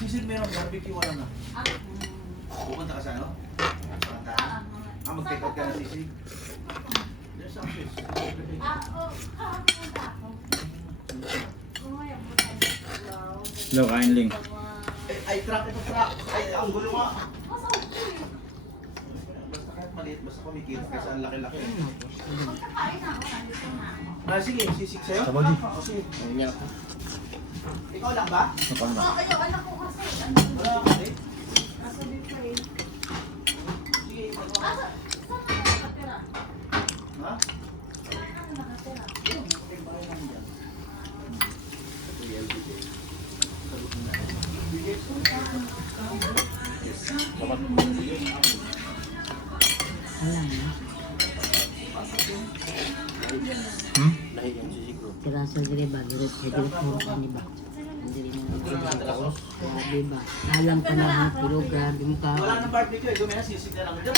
Sisig meron, barbecue wala na. Pupunta ka sa ano? Sa kantahan? Mag-take out ka na sisig. There's some fish. Hello, kain Ling. Ay, truck ito, truck. Ay, ang gulo nga. Basta kahit maliit, basta kumikita kasi ang laki-laki. Sige, sisig sa'yo? Sabag di. Sige. Ikaw lang ba? Napang ba? Kayo, anak ko kasi. Wala ka kasi? Nasa dito eh. Sige, ikaw. Saan ka nakatira? Ha? Saan ka nakatira? Yun, okay, bahay namin dyan. Ito yung LBJ. Sagot mo na. Bigay ko. Yes. Dapat. Alam mo, Hmm? Lahi yung sisig ko. terasa diri ba, girot mo ni ba? Diri mo grabe ba? Alam ka na ang kilogram, yung ka. Wala nang barbecue, gumaya sisig na lang. Diyan,